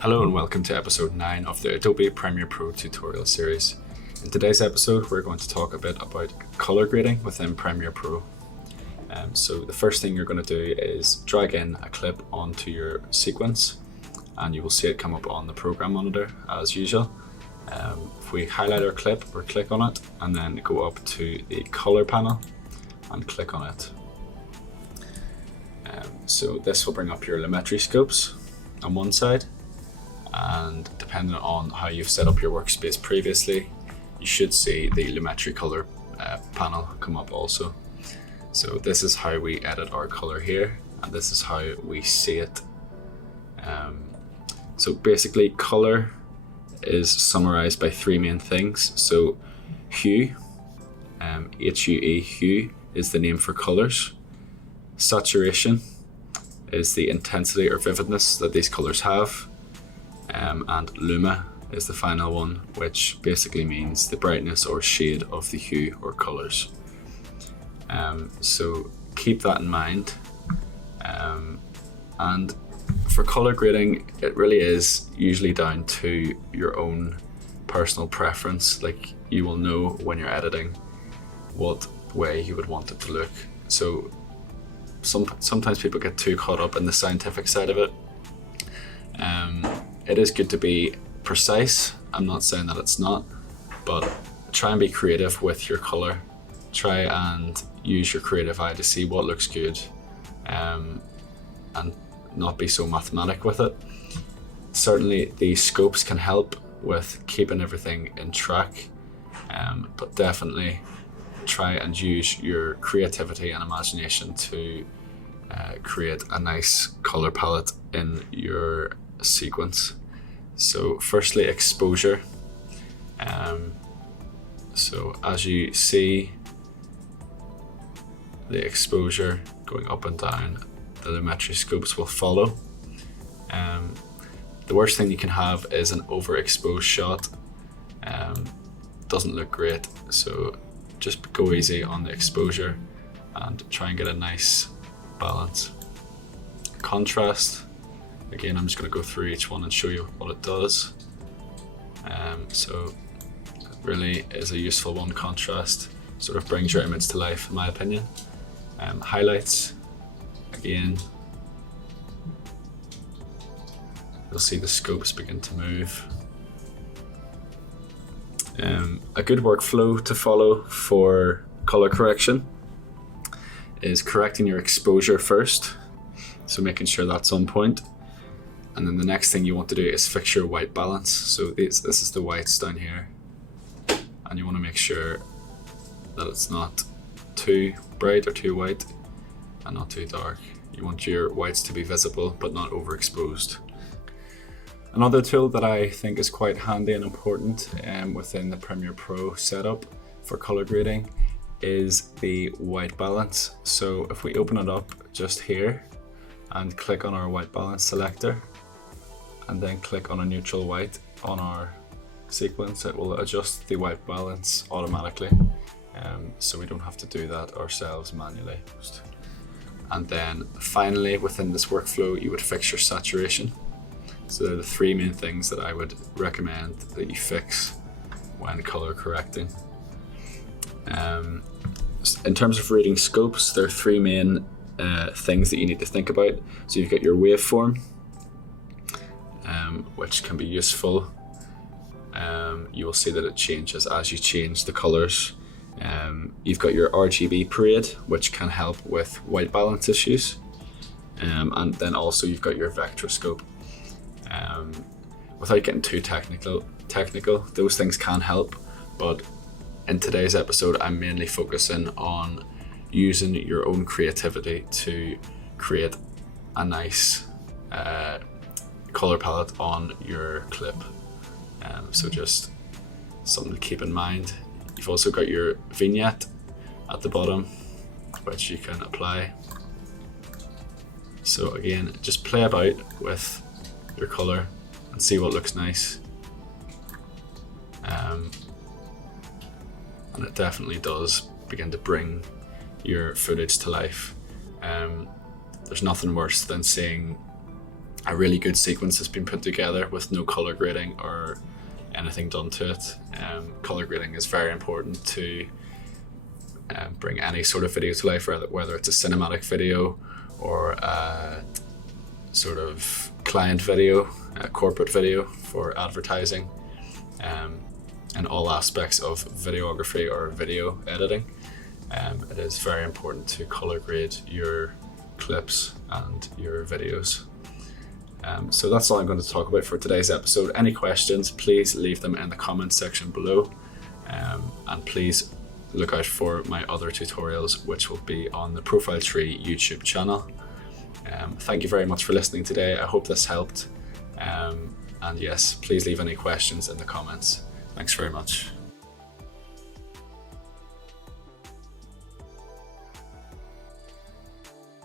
Hello and welcome to episode 9 of the Adobe Premiere Pro tutorial series. In today's episode, we're going to talk a bit about color grading within Premiere Pro. So the first thing you're going to do is drag in a clip onto your sequence, and you will see it come up on the program monitor as usual. If we highlight our clip or click on it and then go up to the color panel and click on it. So this will bring up your lumetri scopes on one side, and depending on how you've set up your workspace previously, you should see the lumetri color panel come up also. So this is how we edit our color here, and this is how we see it. So basically, color is summarized by three main things. So hue, H-U-E, hue is the name for colors. Saturation is the intensity or vividness that these colors have. And luma is the final one, which basically means the brightness or shade of the hue or colors. So keep that in mind. And for color grading, it really is usually down to your own personal preference. Like, you will know when you're editing what way you would want it to look. So sometimes people get too caught up in the scientific side of it. It is good to be precise. I'm not saying that it's not, but try and be creative with your color. Try and use your creative eye to see what looks good, and not be so mathematic with it. Certainly the scopes can help with keeping everything in track, but definitely try and use your creativity and imagination to create a nice color palette in your sequence. So firstly, exposure. So as you see the exposure going up and down, the lumetri scopes will follow. The worst thing you can have is an overexposed shot. Doesn't look great, so just go easy on the exposure and try and get a nice balance. Contrast, again, I'm just going to go through each one and show you what it does. So it really is a useful one. Contrast sort of brings your image to life, in my opinion. Highlights, again, you'll see the scopes begin to move. A good workflow to follow for color correction is correcting your exposure first, so making sure that's on point. And then the next thing you want to do is fix your white balance. So this is the whites down here, and you want to make sure that it's not too bright or too white and not too dark. You want your whites to be visible but not overexposed. Another tool that I think is quite handy and important within the Premiere Pro setup for color grading is the white balance. So if we open it up just here and click on our white balance selector and then click on a neutral white on our sequence, it will adjust the white balance automatically. So we don't have to do that ourselves manually. And then finally, within this workflow, you would fix your saturation. So they're the three main things that I would recommend that you fix when color correcting. In terms of reading scopes, there are three main things that you need to think about. So you've got your waveform, which can be useful. You will see that it changes as you change the colors. You've got your RGB parade, which can help with white balance issues. And then also you've got your vectorscope. Without getting too technical, those things can help, but in today's episode, I'm mainly focusing on using your own creativity to create a nice color palette on your clip. So just something to keep in mind. You've also got your vignette at the bottom, which you can apply. So again, just play about with your color and see what looks nice. And it definitely does begin to bring your footage to life. There's nothing worse than seeing a really good sequence has been put together with no color grading or anything done to it. Color grading is very important to bring any sort of video to life, whether it's a cinematic video or a sort of client video, a corporate video for advertising, and all aspects of videography or video editing. It is very important to color grade your clips and your videos. So that's all I'm going to talk about for today's episode. Any questions, please leave them in the comments section below, and please look out for my other tutorials, which will be on the ProfileTree YouTube channel. Thank you very much for listening today. I hope this helped, and yes, please leave any questions in the comments. Thanks very much.